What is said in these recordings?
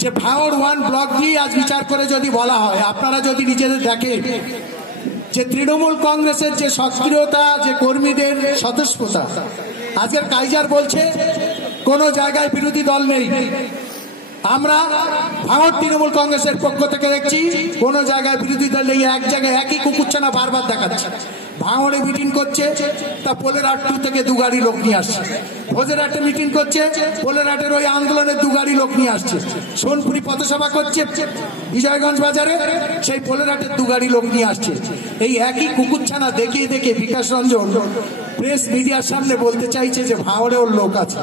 যে ভাঙড় 1 ব্লক দিয়ে আজ বিচার করে যদি বলা হয়, আপনারা যদি নিজেদের দেখেন যে তৃণমূল কংগ্রেসের যে সক্রিয়তা, যে কর্মীদের স্বতঃস্ফূর্ততা, আজকের কাইজার বলছে কোনো জায়গায় বিরোধী দল নেই। আমরা ভাঙড় তৃণমূল কংগ্রেসের পক্ষ থেকে দেখছি কোন জায়গায় বিরোধী দল নেই, এক জায়গায় একই কুকুরছানা বারবার দেখাচ্ছে। ভাঙড়ে মিটিং করছে, তা পোলেরহাট থেকে 2 গাড়ি লোক নিয়ে আসছে। ভোজেরহাটে মিটিং করছে, পোলেরহাটের ওই আন্দোলনের 2 গাড়ি লোক নিয়ে আসছে। সোনপুরি পথসভা করছে বিজয়গঞ্জ বাজারে, সেই পোলেরহাটের 2 গাড়ি লোক নিয়ে আসছে। এই একই কুকুরছানা দেখিয়ে দেখে বিকাশ রঞ্জন প্রেস মিডিয়ার সামনে বলতে চাইছে যে ভাঙড়ে ওর লোক আছে।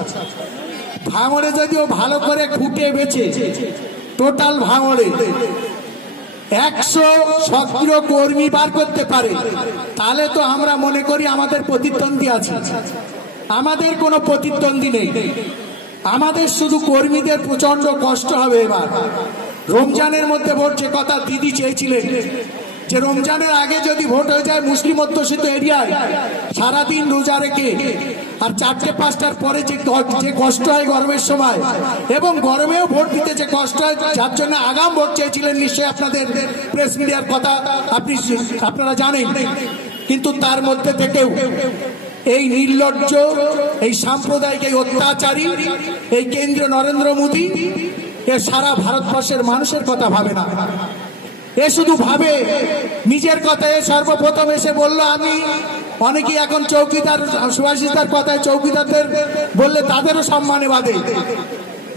ভাঙড়ে যদি ও ভালো করে খুঁটে বেছে টোটাল ভাঙড়ে 100 সক্রিয় কর্মী বার করতে পারে, তাহলে তো আমরা মনে করি আমাদের প্রতিদ্বন্দ্বী আছে। আমাদের কোনো প্রতিদ্বন্দ্বী নেই। আমাদের শুধু কর্মীদের প্রচন্ড কষ্ট হবে। এবার রমজানের মধ্যে ভোট, যে কথা দিদি চেয়েছিলেন যে রমজানের আগে যদি ভোট হয়ে যায় মুসলিম অধ্যুষিত এরিয়ায়, সারাদিন রোজা রেখে আর 4টে-5টার পরে যে কষ্ট হয় গরমের সময়, এবং গরমেও ভোট দিতে যে কষ্ট হয়, যার জন্য আগাম ভোট চেয়েছিলেন নিশ্চয়ই আপনাদের প্রেস মিডিয়ার কথা আপনারা জানেন। কিন্তু তার মধ্যে থেকেও এই নির্লজ্জ, এই সাম্প্রদায়িক, এই অত্যাচারী এই কেন্দ্রীয় নরেন্দ্র মোদী এ সারা ভারতবর্ষের মানুষের কথা ভাবে না। এ শুধু ভাবে নিজের কথায়। সর্বপ্রথম এসে বলল আমি, অনেকেই এখন চৌকিদার, সুভাষিতার কথায় চৌকিদারদের বললে তাদেরও সম্মানে বাদে।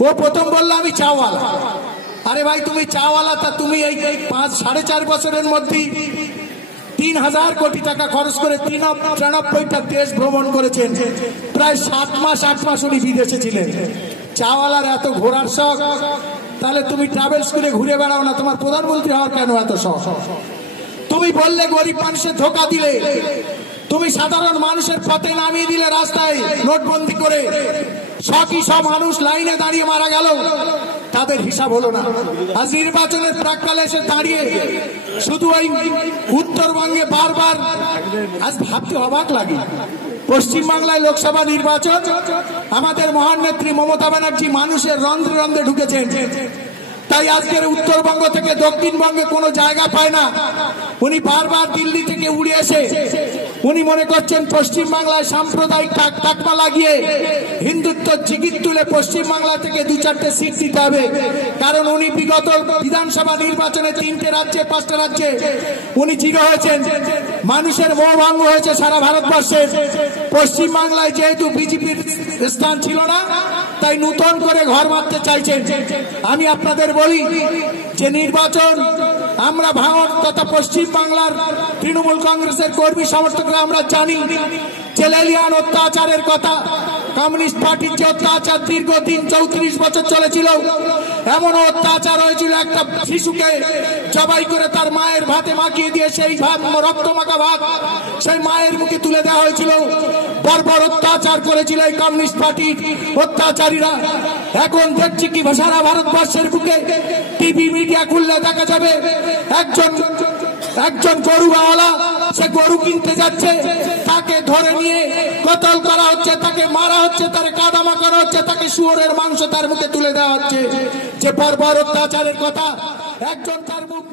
ও প্রথম বললো আমি চাওয়ালা। আরে ভাই, তুমি চাওয়ালা, তা তুমি এই 5-4.5 বছরের মধ্যেই 3000 কোটি টাকা খরচ করে 93টা দেশ ভ্রমণ করেছেন। প্রায় 7-8 মাস উনি বিদেশে ছিলেন। চাওয়ালার এত ঘোরার শখ, তাহলে তুমি ট্রাভেলস করে ঘুরে বেড়াও না, তোমার প্রধানমন্ত্রী হওয়ার কেন এত শখ? তুমি বললে গরিব মানুষের ধোকা দিলে, তুমি সাধারণ মানুষের পথে নামিয়ে দিলে রাস্তায় নোটবন্দি করে। সব মানুষ লাইনে দাঁড়িয়ে মারা গেল, তাদের হিসাব হলো না। আজ নির্বাচনের প্রাক্কালে এসে দাঁড়িয়ে শুধু ওই উত্তরবঙ্গে বারবার, আজ ভাবতে অবাক লাগে, পশ্চিমবাংলায় লোকসভা নির্বাচন, আমাদের মহান নেত্রী মমতা ব্যানার্জি মানুষের রন্ধ্রে রন্ধ্রে ঢুকেছেন। তাই আজকের উত্তরবঙ্গ থেকে দক্ষিণবঙ্গে কোনো জায়গা পায় না। উনি বারবার দিল্লি থেকে উড়ে এসে উনি মনে করছেন পশ্চিমবাংলায় সাম্প্রদায়িক টাকমা লাগিয়ে হিন্দুত্ব জিগির তুলে পশ্চিমবাংলা থেকে 2-4টে সিট দিতে হবে। কারণ উনি বিগত বিধানসভা নির্বাচনে 3টে রাজ্যে 5টা রাজ্যে উনি জিরো হয়েছেন। মানুষের মোহভঙ্গ হয়েছে সারা ভারতবর্ষে। পশ্চিমবাংলায় যেহেতু বিজেপির স্থান ছিল না, তাই নতুন করে ঘর মারতে চাইছেন। আমি আপনাদের বলি যে নির্বাচন আমরা ভাঙড় তথা পশ্চিমবাংলার তৃণমূল কংগ্রেসের কর্মী সমর্থকরা আমরা জানি। চেলেলিয়ান অত্যাচারের কথা, কমিউনিস্ট পার্টির যে অত্যাচার দীর্ঘদিন 34 বছর চলেছিল, এমন অত্যাচার হয়েছিল একটা শিশুকে জবাই করে তার মায়ের ভাতে মাখিয়ে দিয়ে সেই রক্ত মাখা ভাত সেই মায়ের মুখে তুলে দেওয়া হয়েছিল। বর্বর অত্যাচার করেছিল এই কমিউনিস্ট পার্টির অত্যাচারীরা। এখন দেখছি কি সারা ভারতবর্ষের বুকে টিভি মিডিয়া খুললে দেখা যাবে একজন গরুওয়ালা, সে গরু কিনতে যাচ্ছে, তাকে ধরে নিয়ে কতল করা হচ্ছে, তাকে মারা হচ্ছে, তার কাদা মাখানো হচ্ছে, তাকে শুয়োরের মাংস তার মুখে তুলে দেওয়া হচ্ছে। যে বর্বর অত্যাচারের কথা একজন তার মুখ